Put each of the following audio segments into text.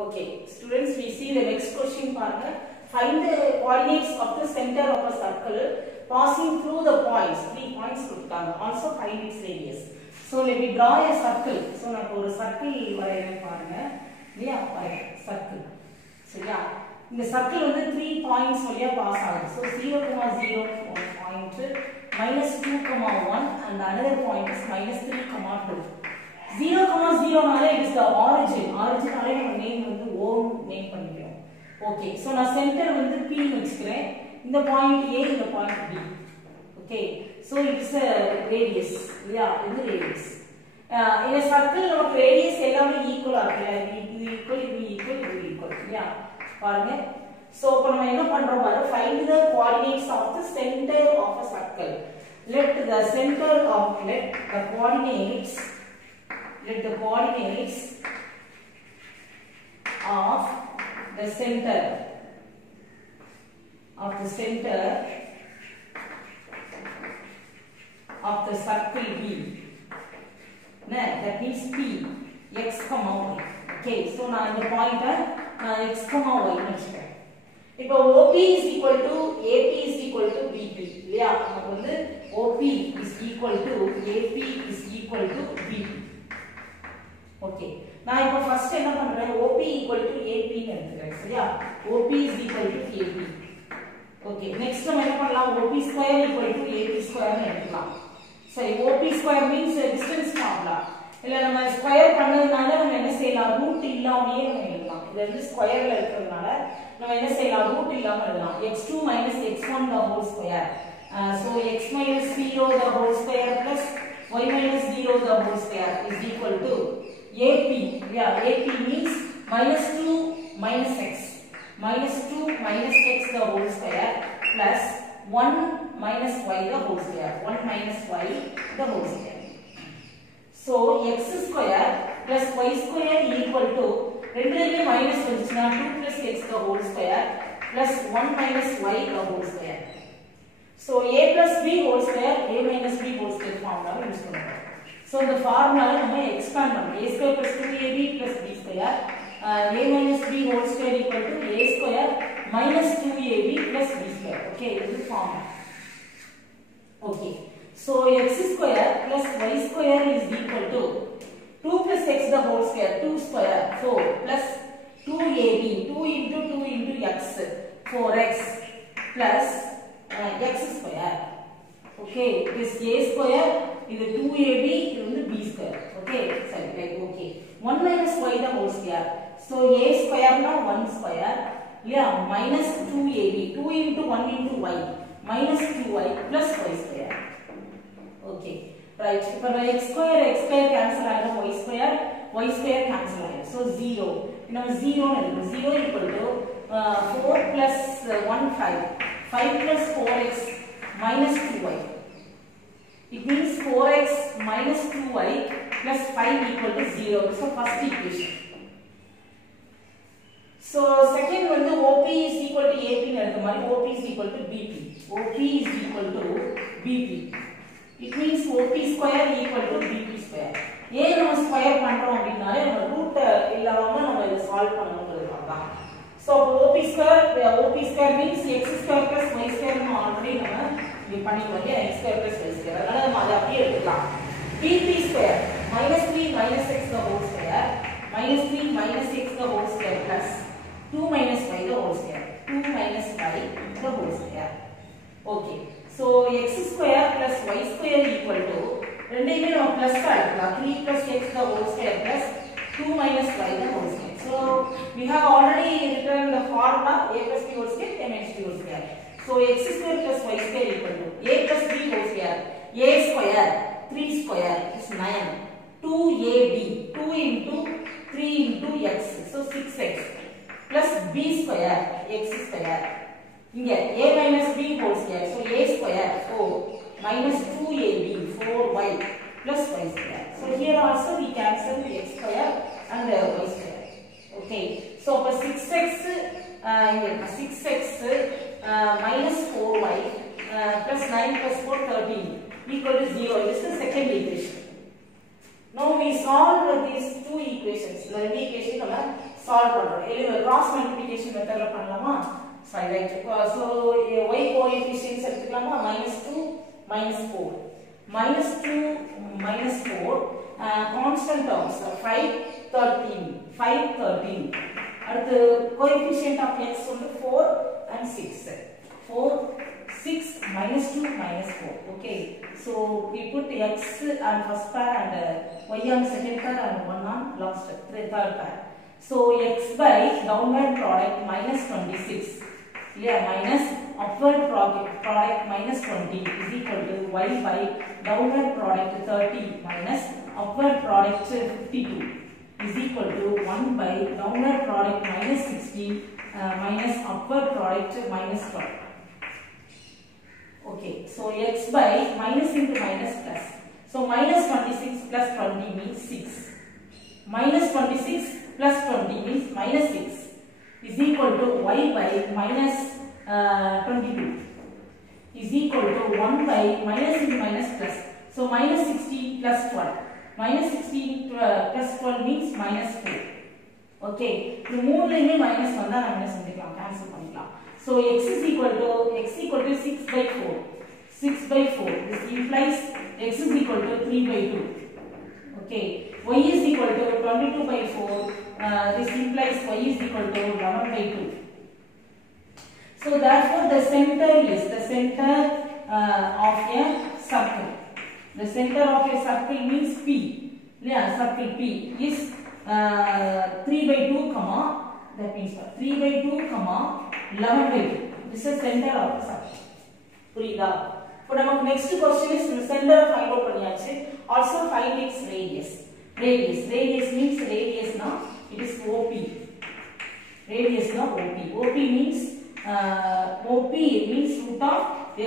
Okay, students, we see the next question part. Find the coordinates of the center of a circle passing through the points. 3 points கொடுத்தாங்க. Also find its radius. So let me draw a circle. So நான் ஒரு circle வரையறேன் பாருங்க. இல்லையா? circle. சரியா? இந்த circle வந்து 3 points வழியா pass ஆகுது. So 0, 0 point, -2, 1 and another point is -3, 2. 0, 0 நாலே it is the origin. Origin நாலே நம்ம நேம் வந்து O நேம் பண்ணிக்கிறோம். Okay, so நான் சென்டர் வந்து P னு வெச்சுக்கிறேன். இந்த பாயிண்ட் A, இந்த point B. Okay, so it's a radius. Yeah, இது radius. In a circle நமக்கு radius எல்லாமே ஈக்குவலா இருக்குல்ல. இது ஈக்குவல், இது ஈக்குவல், இது ஈக்குவல். இல்லையா? பாருங்க. So இப்போ நம்ம என்ன பண்றோம் பாரு, find the coordinates of the center of a circle. Let the coordinates of the center of the circle B, that means P, x, y. Okay, so now in the pointer x, y வெச்சுக்கிறேன். இப்போ OP is equal to AP is equal to BP. இல்லையா? நமக்கு வந்து OP is equal to AP is equal to BP. Okay, நான் இப்போ first என்ன பண்றேன், OP equal to AP ன்னு எடுத்துக்கிறேன். சரியா? OP is equal to AP. Okay, next நம்ம என்ன பண்ணலாம், OP square equal to AP square ன்னு எடுத்துக்கலாம். சரி, OP square means distance formula. இல்ல நம்ம ஸ்கொயர் பண்ணதுனால நம்ம என்ன செய்யலாம், ரூட் இல்லாமயே நம்ம எழுதலாம். இது வந்து ஸ்கொயர்ல இருக்கிறதுனால நம்ம என்ன செய்யலாம், ரூட் இல்லாம எழுதலாம். x2 x1 the whole square. So x minus 0 the whole square plus y minus 0 the whole square is equal to AP. Yeah, AP means -2 minus x. -2 minus x the whole square plus 1 minus y the whole square. 1 minus y the whole square. So x square plus y square equal to ரெண்டுலயே minus வந்துச்சுனா 2 plus x the whole square plus 1 minus y the whole square. So a plus b whole square, a minus b whole square formula use பண்ணுவோம். So இந்த ஃபார்முலாவை நம்ம expand பண்ணோம். a square plus 2ab plus b square, a minus b whole square equal to a square minus 2ab plus b square. Okay, this is formula. Okay, so x square plus y square is equal to 2 plus x the whole square, 2 square, 4 plus 2ab, 2 into x, 4x plus x square. Okay, this a square, this 2ab, this b square. Okay, sorry, like okay. 1 minus y the whole square. So a square now 1 square. Yeah, minus 2ab, 2 into 1 into y, minus 2y plus y square. Okay, right. If x square cancel ஆயிடும், y square cancel ஆயிடும். So 0. நம்ம 0 ன்னு 0 equal to 4 plus 1 5. 5 plus 4x minus 2y. It means 4x minus 2y plus 5 equal to 0. So first equation. So second வந்து OP is equal to AP ன்னு எடுத்த மாதிரி OP is equal to BP. OP is equal to BP. It means OP square equal to BP square. ஏன் நம்ம square பண்றோம் அப்படினாலே நம்ம root இல்லாம நம்ம இத சால்வ் பண்ணனும்ன்றதுக்காக தான். So OP square means x square plus y square ன்னு ஆல்ரெடி நம்ம இது பண்ணிட்டோம். x square plus y square. அதனால நம்ம அதை அப்படியே எடுத்துக்கலாம். BP square -3 minus x the whole square, -3 minus x the whole square plus 2 minus y the whole square, 2 minus y the whole square. Okay, so x square plus y square equal to ரெண்டையுமே நம்ம plus எடுக்கலாம். 3 plus x the whole square plus 2 minus y the whole square. So we have already written the formula a plus b whole square, a minus b whole square. So x square plus y square equal to a plus b whole square, a square 3 square is 9, 2ab, 2 into 3 into x, so 6x plus b square x square. இங்க a minus b whole square, so a square 4 minus 2ab 4y plus y square. So here also we cancel the x square and the y square. Okay, so for 6x minus 4y plus 9 plus 4 13 equal to 0. This is the second equation. Now we solve these two equations. The equation solve பண்றோம். Cross multiplication மெத்தட்ல பண்ணலாமா? சரி right. So y coefficients எடுத்துக்கலாமா? -2 -4 -2 -4 constant terms 5 13 அடுத்து coefficient of x வந்து 4 and 6 4 6 -2 -4. Okay, so we put x on first pair and y on second pair and 1 on last third pair. So x by downward product -26, yeah, minus upward product -20 is equal to y by downward product 30 minus upward product 52 is equal to 1 by downward product -16 minus upward product -12. Okay, so x by minus into minus plus. So minus 26 plus 20 means 6. Minus 26 plus 20 means minus 6 is equal to y by minus 22 is equal to 1 by minus into minus plus. So minus 16 plus 12. Minus 16 plus 12 means minus 4. Okay, இந்த மூணுலயுமே minus வந்தா நம்ம என்ன செஞ்சுக்கலாம்? Cancel பண்ணிக்கலாம். So x equal to 6 by 4. 6 by 4. This implies x is equal to 3 by 2. Okay. Y is equal to 22 by 4. This implies y is equal to 11 by 2. So therefore the center is the center of a circle. The center of a circle means P. Yeah, circle P is 3 by 2 comma, that means 3 by 2 comma 11 by 2. This is center of the circle. புரியுதா? இப்போ நமக்கு next question is the center find out பண்ணியாச்சு. Also find its radius. Radius means radius na it is OP. Radius na OP. OP means root of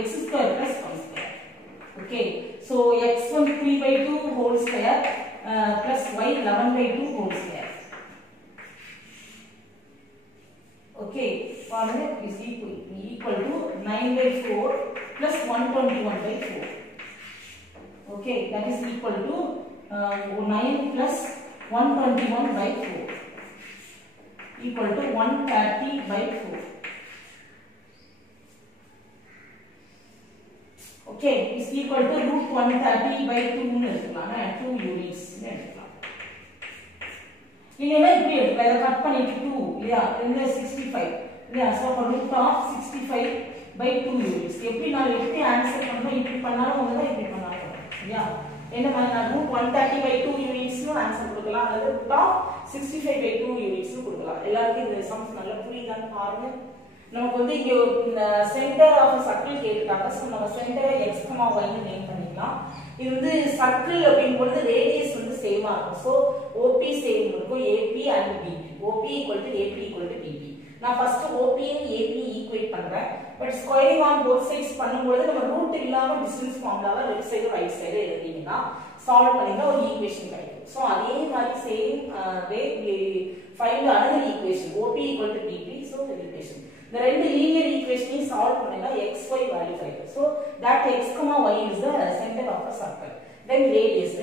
x square plus y square. Okay, so x1 3 by 2 whole square plus y 11 by 2 whole square. Okay, formula is equal to 9 by 4 plus 121 by 4. Okay, that is equal to 9 plus 121 by 4 equal to 130 by 4. Okay, is equal to root 130 by 2 னு எடுத்துக்கலாம். 2 units னு எடுத்துக்கலாம். இல்லைனா இப்படி எடுத்துக்கலாம். இத cut பண்ணிட்டு 2 இல்லையா? இந்த 65 இல்லையா? சோ அப்ப root of 65 by 2 units. எப்படி நான் எப்படி ஆன்சர் பண்ணனும்? இப்படி பண்ணாலும் ஒண்ணுதான், இப்படி பண்ணாலும் இல்லையா? என்ன பண்ணலாம்? root 130 by 2 units னு ஆன்சர் கொடுக்கலாம். அல்லது root of 65 by 2 units னு கொடுக்கலாம். எல்லாருக்கும் இந்த சம்ஸ் நல்லா புரியுதான்னு பாருங்க. நமக்கு வந்து இங்க இந்த சென்டர் ஆஃப் சர்க்கிள் கேட்டுட்டாங்க. சோ நம்ம சென்டரை x, y னு நேம் பண்ணிக்கலாம். இது வந்து சர்க்கிள் அப்படிங்கும்போது ரேடியஸ் வந்து சேமா இருக்கும். சோ OP சேம் இருக்கும். AP and BP. OP equal to AP equal to BP. நான் first OP and AP equate பண்றேன். But squaring on both sides பண்ணும்போது நம்ம ரூட் இல்லாம டிஸ்டன்ஸ் ஃபார்முலால லெஃப்ட் சைடு ரைட் சைடு எழுதிட்டீங்கன்னா சால்வ் பண்ணினா ஒரு ஈக்குவேஷன் கிடைக்கும். சோ அதே மாதிரி same way find another equation OP equal to BP. So the equation the ரெண்டு லீனியர் ஈக்குவேஷனையும் சால்வ் பண்ணினா xy வேல்யூ கிடைக்கும். So that x, y is the center of the circle. Then radius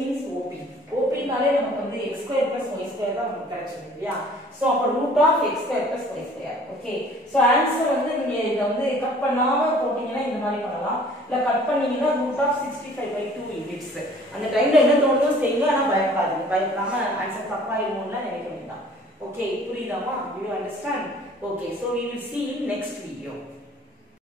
means OP. OP நாலே நமக்கு வந்து x square plus y square தான் நமக்கு கிடைச்சது இல்லையா? So அப்ப root of x square plus y square. Okay, so answer வந்து நீங்க இத வந்து கட் பண்ணாம போட்டீங்கன்னா இந்த மாதிரி பண்ணலாம். இல்ல கட் பண்ணீங்கன்னா root of 65 by 2 units. அந்த டைம்ல என்ன தோணுதோ செய்யுங்க, ஆனா பயப்படாதீங்க. பயப்படாம ஆன்சர் தப்பா இருக்கும்னு நினைக்க வேண்டாம். Okay, புரியுதாமா? Do you understand? Okay, so we will see in next